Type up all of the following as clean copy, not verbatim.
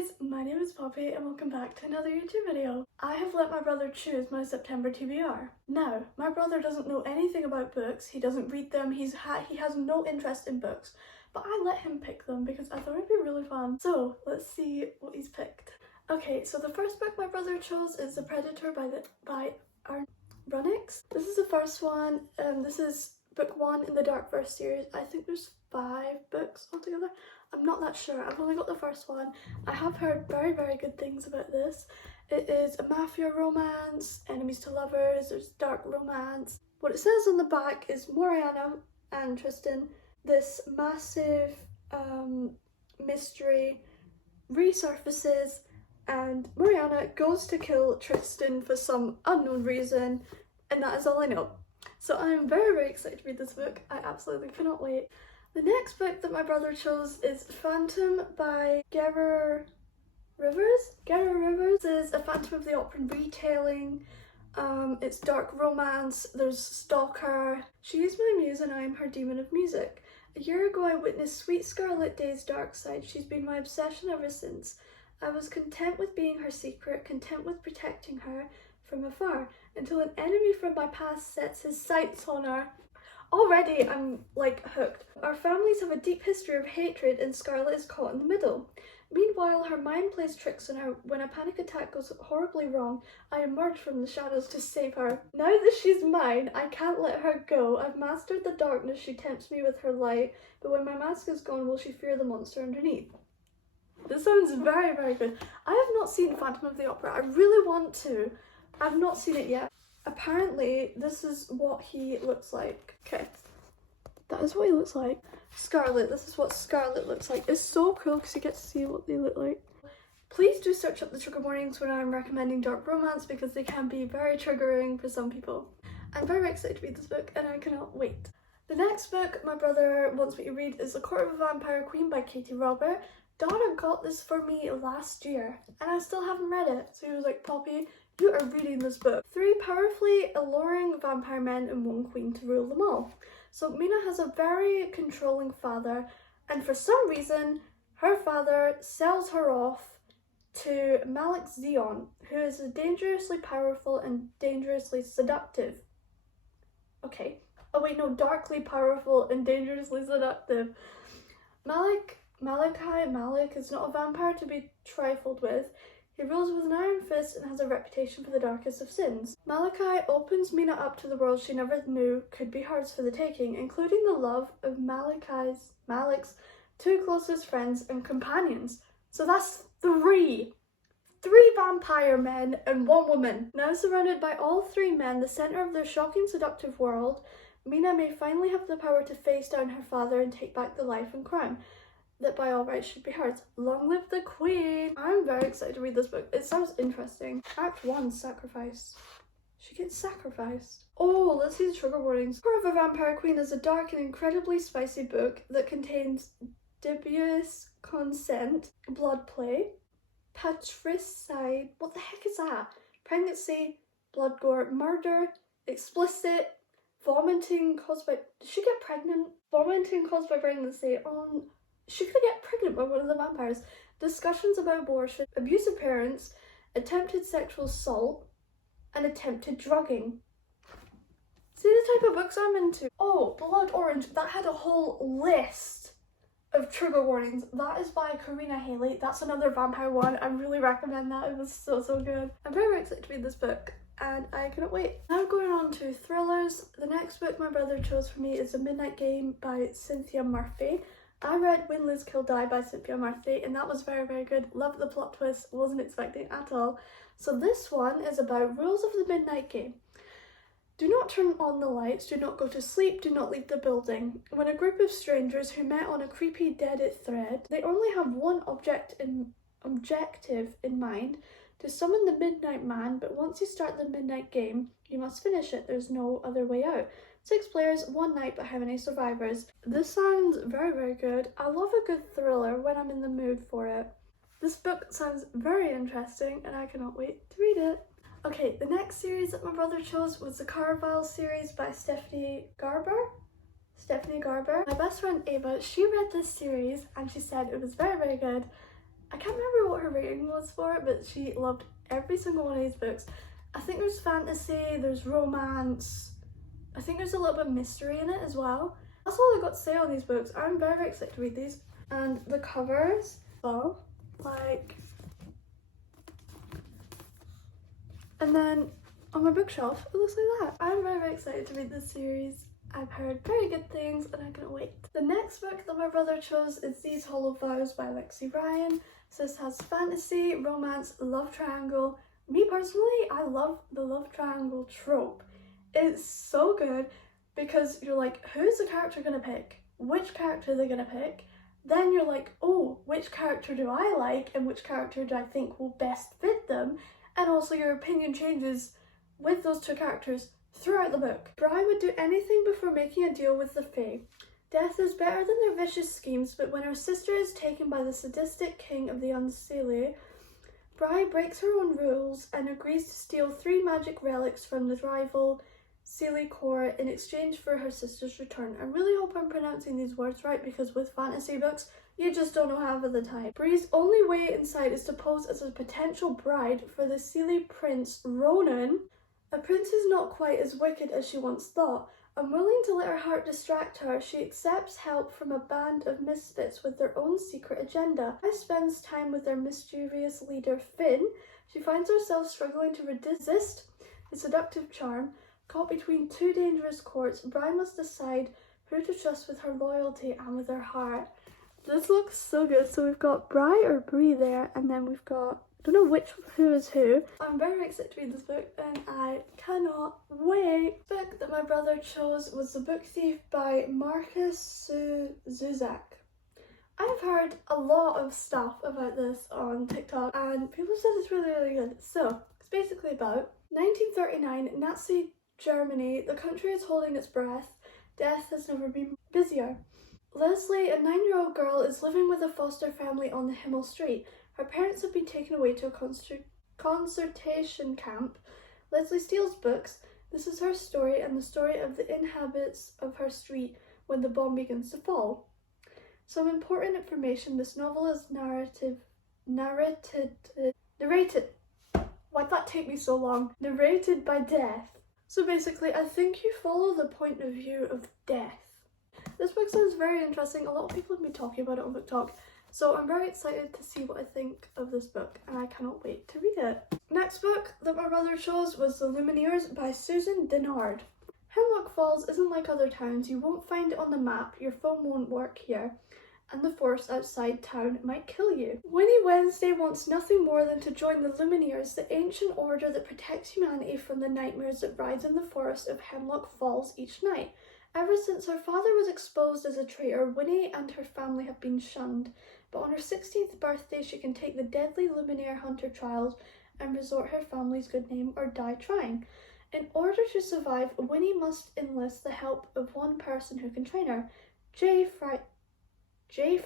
guys, my name is Poppy and welcome back to another YouTube video. I have let my brother choose my September TBR. Now, my brother doesn't know anything about books, he doesn't read them, he has no interest in books, but I let him pick them because I thought it'd be really fun. So, let's see what he's picked. Okay, so the first book my brother chose is The Predator by Runnix. This is the first one, this is book 1 in the Darkverse series. I think there's 5 books altogether. I'm not that sure, I've only got the first one. I have heard very, very good things about this. It is a mafia romance, enemies to lovers, there's dark romance. What it says on the back is Moriana and Tristan, this massive mystery resurfaces and Moriana goes to kill Tristan for some unknown reason, and that is all I know. So I'm very, very excited to read this book. I absolutely cannot wait. The next book that my brother chose is Phantom by Gerard Rivers. Gerard Rivers is a Phantom of the Opera retelling. It's dark romance, there's Stalker. She is my muse and I am her demon of music. A year ago I witnessed Sweet Scarlet Day's dark side. She's been my obsession ever since. I was content with being her secret, content with protecting her from afar, until an enemy from my past sets his sights on her. Already I'm like hooked. Our families have a deep history of hatred and Scarlet is caught in the middle. Meanwhile, her mind plays tricks on her. When a panic attack goes horribly wrong, I emerge from the shadows to save her. Now that she's mine, I can't let her go. I've mastered the darkness, she tempts me with her light, but when my mask is gone, will she fear the monster underneath? This sounds very, very good. I have not seen Phantom of the Opera. I really want to. I've not seen it yet. Apparently, this is what he looks like. Okay, that is what he looks like. Scarlet, this is what Scarlet looks like. It's so cool because you get to see what they look like. Please do search up the trigger warnings when I'm recommending dark romance because they can be very triggering for some people. I'm very excited to read this book and I cannot wait. The next book my brother wants me to read is The Court of a Vampire Queen by Katie Robert. Donna got this for me last year and I still haven't read it. So he was like, Poppy, you are reading this book. 3 powerfully alluring vampire men and 1 queen to rule them all. So Mina has a very controlling father and for some reason her father sells her off to Malik Zion, who is dangerously powerful and dangerously seductive. Okay. Oh wait, no, darkly powerful and dangerously seductive. Malik is not a vampire to be trifled with. He rules with an iron fist and has a reputation for the darkest of sins. Malachi opens Mina up to the world she never knew could be hers for the taking, including the love of Malik's 2 closest friends and companions. So that's 3 vampire men and 1 woman. Now surrounded by all 3 men, the centre of their shocking seductive world, Mina may finally have the power to face down her father and take back the life and crown that by all rights should be hers. Long live the queen! I'm very excited to read this book. It sounds interesting. Act 1, sacrifice. She gets sacrificed. Oh, let's see the trigger warnings. Court of a Vampire Queen is a dark and incredibly spicy book that contains dubious consent, blood play, patricide, what the heck is that? Pregnancy, blood gore, murder, explicit, vomiting caused by, did she get pregnant? Vomiting caused by pregnancy. She could get pregnant by one of the vampires. Discussions about abortion, abusive parents, attempted sexual assault, and attempted drugging. See the type of books I'm into? Oh, Blood Orange, that had a whole list of trigger warnings. That is by Karina Haley. That's another vampire one. I really recommend that. It was so, so good. I'm very, very excited to read this book and I cannot wait. Now going on to thrillers. The next book my brother chose for me is The Midnight Game by Cynthia Murphy. I read When Liz Kill Die by Cynthia Murphy and that was very, very good. Loved the plot twist, wasn't expecting at all. So this one is about rules of the midnight game. Do not turn on the lights, do not go to sleep, do not leave the building. When a group of strangers who met on a creepy dead thread, they only have one objective in mind, to summon the Midnight Man, but once you start the midnight game, you must finish it. There's no other way out. 6 players, 1 night, but how many survivors? This sounds very, very good. I love a good thriller when I'm in the mood for it. This book sounds very interesting and I cannot wait to read it. Okay, the next series that my brother chose was the Caraval series by Stephanie Garber. My best friend Ava, she read this series and she said it was very, very good. I can't remember what her rating was for it, but she loved every single one of these books. I think there's fantasy, there's romance, I think there's a little bit of mystery in it as well. That's all I got to say on these books. I'm very, very excited to read these. And the covers, well, like... And then on my bookshelf, it looks like that. I'm very, very excited to read this series. I've heard very good things and I can't wait. The next book that my brother chose is These Hollow Vows by Lexi Ryan. So this has fantasy, romance, love triangle. Me personally, I love the love triangle trope. It's so good because you're like, who's the character gonna pick? Which character are they gonna pick? Then you're like, oh, which character do I like and which character do I think will best fit them? And also your opinion changes with those two characters throughout the book. Bri would do anything before making a deal with the Fae. Death is better than their vicious schemes, but when her sister is taken by the sadistic king of the Unseelie, Bri breaks her own rules and agrees to steal 3 magic relics from the rival Seelie Court in exchange for her sister's return. I really hope I'm pronouncing these words right because with fantasy books, you just don't know half of the time. Bri's only way inside is to pose as a potential bride for the Seelie prince, Ronan. A prince is not quite as wicked as she once thought. Unwilling to let her heart distract her, she accepts help from a band of misfits with their own secret agenda. Bri spends time with their mischievous leader, Finn. She finds herself struggling to resist his seductive charm. Caught between 2 dangerous courts, Bri must decide who to trust with her loyalty and with her heart. This looks so good. So we've got Bri or Bri there, and then we've got, I don't know who is who. I'm very excited to read this book and I cannot wait. The book that my brother chose was The Book Thief by Marcus Zuzak. I've heard a lot of stuff about this on TikTok and people said it's really, really good. So it's basically about 1939 Nazi Germany. The country is holding its breath. Death has never been busier. Leslie, a 9-year-old girl, is living with a foster family on the Himmel Street. Her parents have been taken away to a concentration camp. Leslie steals books. This is her story and the story of the inhabitants of her street when the bomb begins to fall. Some important information: this novel is narrated. Why'd that take me so long? Narrated by Death. So basically, I think you follow the point of view of Death. This book sounds very interesting. A lot of people have been talking about it on BookTok. So I'm very excited to see what I think of this book and I cannot wait to read it. Next book that my brother chose was The Lumineers by Susan Dennard. Hemlock Falls isn't like other towns. You won't find it on the map, your phone won't work here, and the forest outside town might kill you. Winnie Wednesday wants nothing more than to join the Lumineers, the ancient order that protects humanity from the nightmares that ride in the forest of Hemlock Falls each night. Ever since her father was exposed as a traitor, Winnie and her family have been shunned. But on her 16th birthday, she can take the deadly Lumineer Hunter trials and resort her family's good name or die trying. In order to survive, Winnie must enlist the help of one person who can train her, Jay Friday. Jay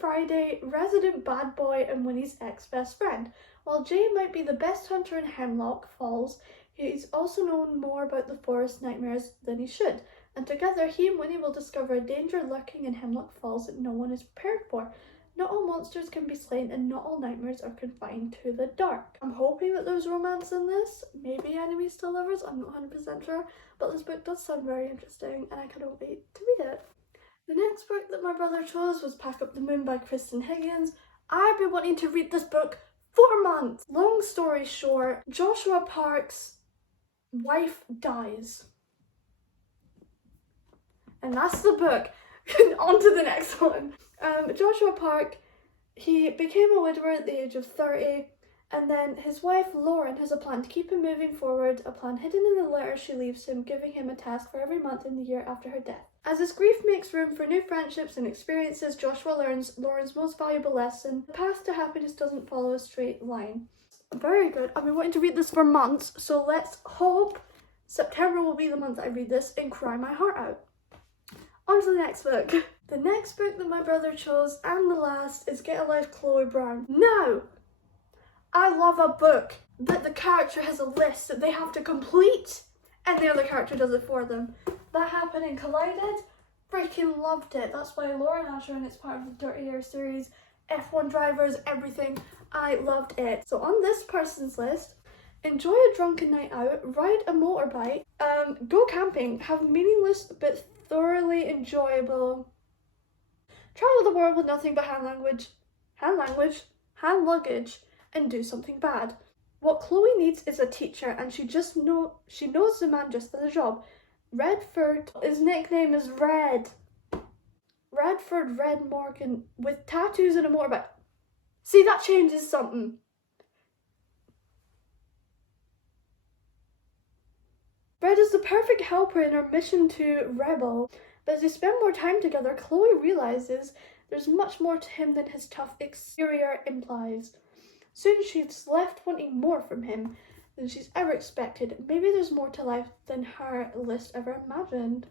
Friday, resident bad boy and Winnie's ex-best friend. While Jay might be the best hunter in Hemlock Falls, he's also known more about the forest nightmares than he should. And together, he and Winnie will discover a danger lurking in Hemlock Falls that no one is prepared for. Not all monsters can be slain, and not all nightmares are confined to the dark. I'm hoping that there's romance in this, maybe enemies to lovers, I'm not 100% sure, but this book does sound very interesting, and I cannot wait to read it. The next book that my brother chose was Pack Up the Moon by Kristen Higgins. I've been wanting to read this book for months. Long story short, Joshua Park's wife dies. And that's the book. On to the next one. Joshua Park, he became a widower at the age of 30, and then his wife Lauren has a plan to keep him moving forward, a plan hidden in the letter she leaves him, giving him a task for every month in the year after her death. As his grief makes room for new friendships and experiences, Joshua learns Lauren's most valuable lesson: the path to happiness doesn't follow a straight line. Very good. I've been wanting to read this for months, so let's hope September will be the month I read this and cry my heart out. On to the next book. The next book that my brother chose, and the last, is Get a Life, Chloe Brown. Now, I love a book that the character has a list that they have to complete and the other character does it for them. That happened in Collided. Freaking loved it. That's why Lauren Asher, and it's part of the Dirty Air series, F1 drivers, everything. I loved it. So on this person's list, enjoy a drunken night out, ride a motorbike, go camping, have meaningless but thoroughly enjoyable, travel the world with nothing but hand luggage, and do something bad. What Chloe needs is a teacher, and she knows the man just for the job. Redford, his nickname is Red. Redford Red Morgan with tattoos and a motorbike. See, that changes something. Red is the perfect helper in her mission to rebel, but as they spend more time together, Chloe realizes there's much more to him than his tough exterior implies. Soon she's left wanting more from him than she's ever expected. Maybe there's more to life than her list ever imagined.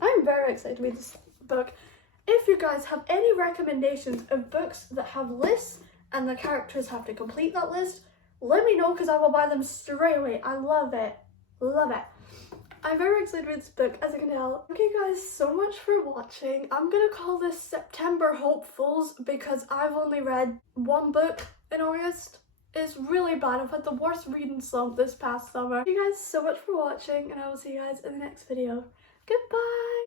I'm very excited to read this book. If you guys have any recommendations of books that have lists and the characters have to complete that list, let me know because I will buy them straight away. I love it. Love it. I'm very excited to read this book, as you can tell. Thank you guys so much for watching. I'm gonna call this September Hopefuls because I've only read one book in August. It's really bad. I've had the worst reading slump this past summer. Thank you guys so much for watching, and I will see you guys in the next video. Goodbye!